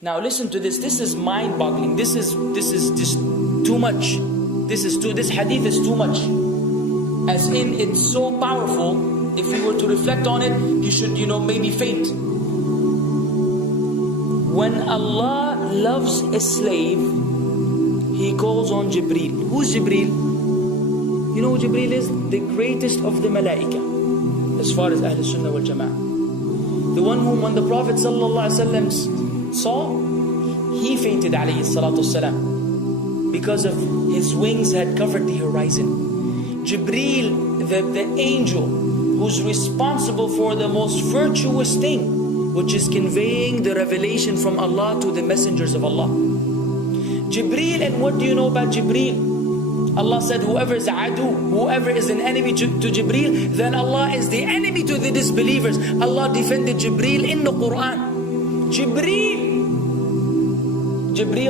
Now listen to this. This is mind-boggling. This is just too much. This hadith is too much. As in, it's so powerful. If you were to reflect on it, you should, maybe faint. When Allah loves a slave, He calls on Jibreel. Who's Jibreel? You know who Jibreel is? The greatest of the malaika, as far as Ahl Sunnah wal Jama'ah. The one whom when the Prophet ﷺ saw, he fainted alayhi salatu wasalam, because of his wings had covered the horizon. Jibreel, the angel who's responsible for the most virtuous thing, which is conveying the revelation from Allah to the messengers of Allah. Jibreel, and what do you know about Jibreel? Allah said, whoever is adu, whoever is an enemy to Jibreel, then Allah is the enemy to the disbelievers. Allah defended Jibreel in the Quran. Jibreel,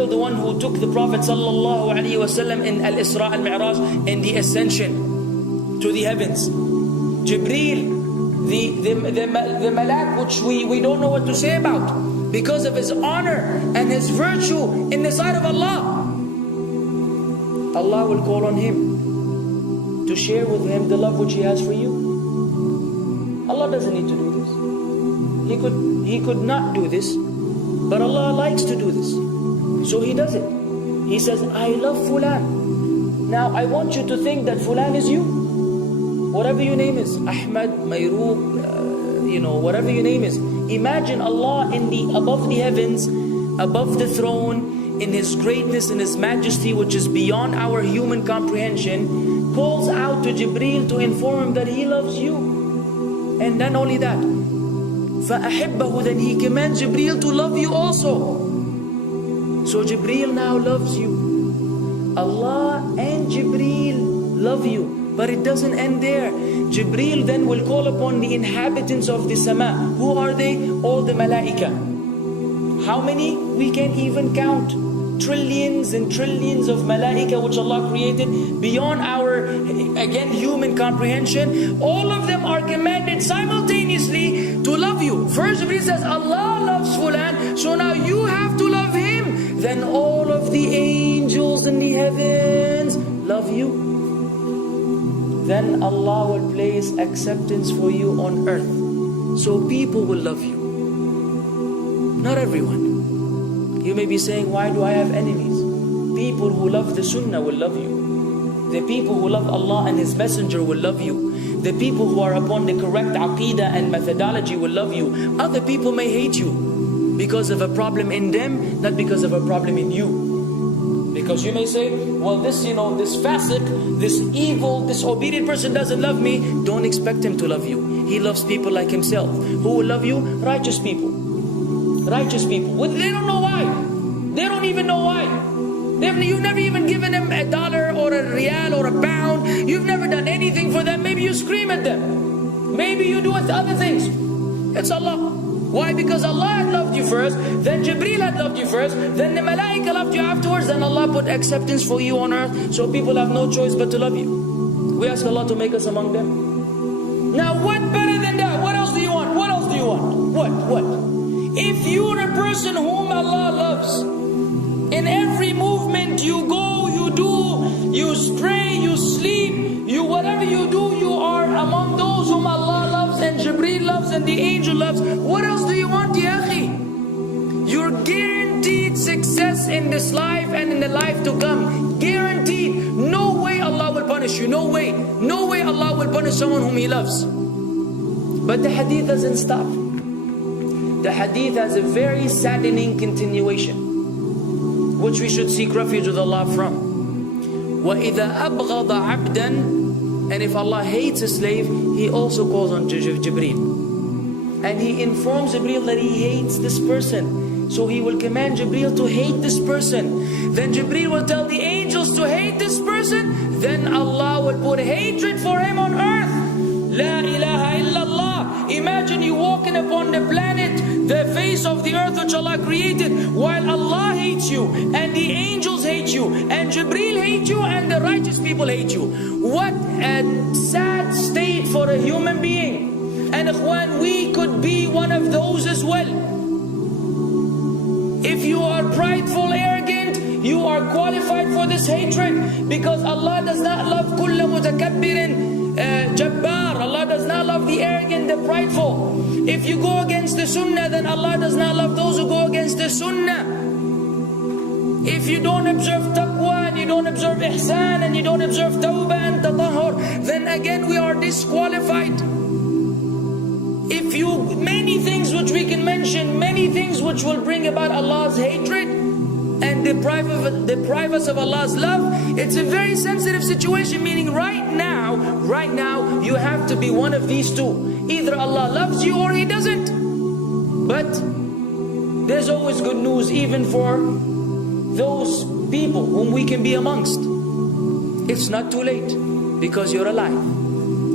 the one who took the Prophet ﷺ in Al-Isra al-Mi'raj, in the ascension to the heavens. Jibreel, the malak which we don't know what to say about, because of his honor and his virtue in the sight of Allah. Allah will call on him to share with him the love which He has for you. Allah doesn't need to do this. He could not do this, but Allah likes to do this, so He does it. He says, I love Fulan. Now I want you to think that Fulan is you. Whatever your name is, Ahmad, Mayroob, whatever your name is. Imagine Allah above the heavens, above the throne, in His greatness and His majesty, which is beyond our human comprehension, calls out to Jibreel to inform him that He loves you. And then only that, فَأَحِبَّهُ, then He commands Jibreel to love you also. So Jibreel now loves you. Allah and Jibreel love you. But it doesn't end there. Jibreel then will call upon the inhabitants of the sama. Who are they? All the malaika. How many? We can't even count. Trillions and trillions of malaika which Allah created beyond our, again, human comprehension. All of them are commanded simultaneously to love you. First Jibreel says, Allah loves Fulan, so now you have to love him. Then all of the angels in the heavens love you. Then Allah will place acceptance for you on earth. So people will love you. Not everyone. You may be saying, why do I have enemies? People who love the Sunnah will love you. The people who love Allah and His Messenger will love you. The people who are upon the correct aqeedah and methodology will love you. Other people may hate you because of a problem in them, not because of a problem in you. Because you may say, well, this fasiq, this evil, disobedient person doesn't love me. Don't expect him to love you. He loves people like himself. Who will love you? Righteous people. Righteous people. Well, they don't know why. They don't even know why. You've never even given them $1 or a rial or a pound. You've never done anything for them. Maybe you scream at them. Maybe you do other things. It's Allah. Why? Because Allah had loved you first, then Jibreel had loved you first, then the malaika loved you afterwards, then Allah put acceptance for you on earth, so people have no choice but to love you. We ask Allah to make us among them. Now what better than that? What else do you want? What else do you want? What? If you're a person whom Allah loves, in every movement you go, you do, you stray, you sleep, whatever you do, you are among those whom Allah loves and Jibreel loves and the angel loves. What else do you want, ya akhi? You're guaranteed success in this life and in the life to come. Guaranteed. No way Allah will punish you. No way. No way Allah will punish someone whom He loves. But the hadith doesn't stop. The hadith has a very saddening continuation, which we should seek refuge with Allah from. وَإِذَا أَبْغَضَ عَبْدًا, and if Allah hates a slave, He also calls on Jibreel. And He informs Jibreel that He hates this person. So He will command Jibreel to hate this person. Then Jibreel will tell the angels to hate this person. Then Allah will put hatred for him on earth. La ilaha illallah. Imagine you walking upon the planet, the face of the earth which Allah created, while Allah hates you, and the angels hate you, and Jibreel hates you, and the righteous people hate you. What a sad state for a human being. And ikhwan, we could be one of those as well. If you are prideful, arrogant, you are qualified for this hatred, because Allah does not love kulla mutakabbirin jabbar. Allah does not love the arrogant, the prideful. If you go against the sunnah, then Allah does not love those who go against the sunnah. If you don't observe taqwa, and you don't observe ihsan, and you don't observe tawbah and tatahur, then again we are disqualified. If you, many things which we can mention, many things which will bring about Allah's hatred and deprive us of Allah's love. It's a very sensitive situation, meaning right now, you have to be one of these two. Either Allah loves you or He doesn't. But there's always good news, even for those people whom we can be amongst. It's not too late because you're alive.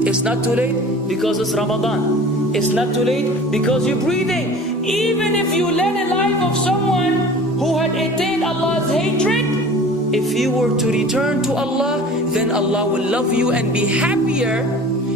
It's not too late because it's Ramadan. It's not too late because you're breathing. Even if you led a life of someone who had attained Allah's hatred, if you were to return to Allah, then Allah will love you and be happier.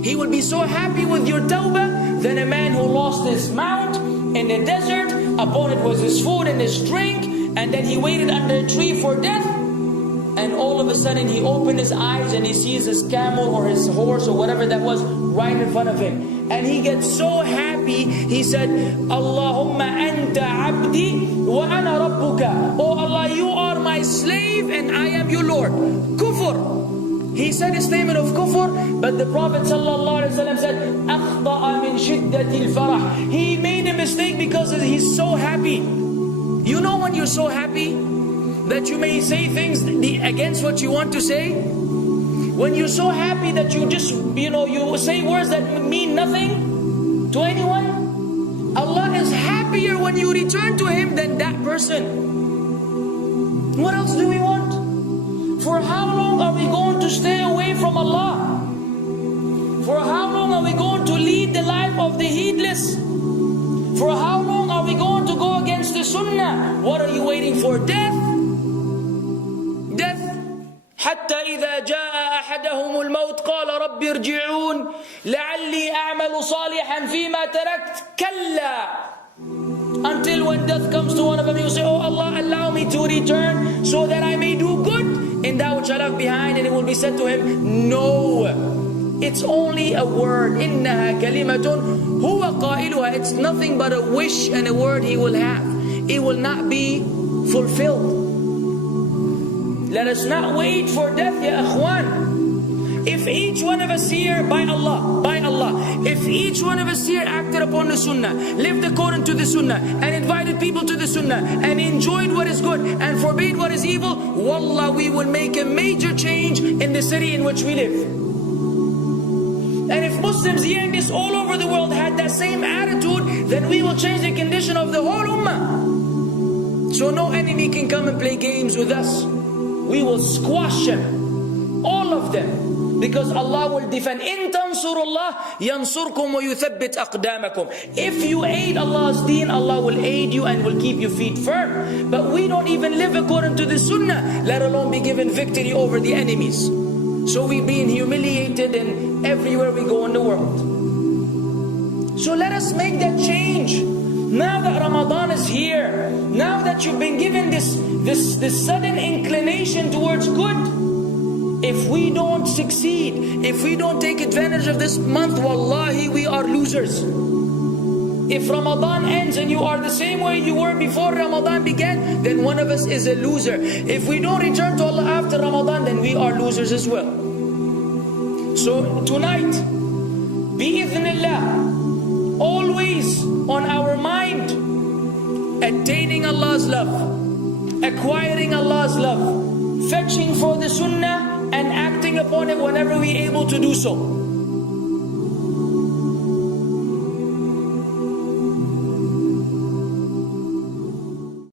He will be so happy with your tawbah than a man who lost his mount in the desert. Upon it was his food and his drink, and then he waited under a tree for death. And all of a sudden he opened his eyes and he sees his camel or his horse or whatever that was right in front of him. And he gets so happy, he said, Allahumma anta abdi wa ana rabbuka. Oh Allah, you are my slave and I am your Lord. Kufr. He said a statement of kufr, but the Prophet ﷺ said, أَخْطَأَ مِنْ شِدَّةِ الْفَرَحِ. He made a mistake because he's so happy. You know when you're so happy that you may say things against what you want to say? When you're so happy that you just, you say words that mean nothing to anyone, Allah is happier when you return to Him than that person. What else do we want? For how long are we going to stay away from Allah? For how long are we going to lead the life of the heedless? For how long are we going to go against the sunnah? What are you waiting for? Death? Death. حتى إذا جاء أحدهم الموت قال رب ارجعون لعلي أعمل صالحا فيما تركت كلا. Until when death comes to one of them, you say, oh Allah, allow me to return so that I may do good in that which I left behind. And it will be said to him, no, it's only a word. إنها كلمة هو قائلها. It's nothing but a wish and a word he will have. It will not be fulfilled. Let us not wait for death, ya akhwan. If each one of us here, by Allah, if each one of us here acted upon the sunnah, lived according to the sunnah, and invited people to the sunnah, and enjoyed what is good, and forbade what is evil, wallah, we will make a major change in the city in which we live. And if Muslims hearing this all over the world had that same attitude, then we will change the condition of the whole ummah. So no enemy can come and play games with us. We will squash them, all of them. Because Allah will defend. إِن تَنْصُرُ اللَّهِ يَنْصُرْكُمْ وَيُثَبِّتْ أَقْدَامَكُمْ. If you aid Allah's deen, Allah will aid you and will keep your feet firm. But we don't even live according to the sunnah, let alone be given victory over the enemies. So we're being humiliated in everywhere we go in the world. So let us make that change. Now that Ramadan is here, now that you've been given this sudden inclination towards good, if we don't succeed, if we don't take advantage of this month, wallahi, we are losers. If Ramadan ends and you are the same way you were before Ramadan began, then one of us is a loser. If we don't return to Allah after Ramadan, then we are losers as well. So tonight, bi'idhnillah, always on our mind, attaining Allah's love, acquiring Allah's love, fetching for the sunnah and acting upon it whenever we're able to do so.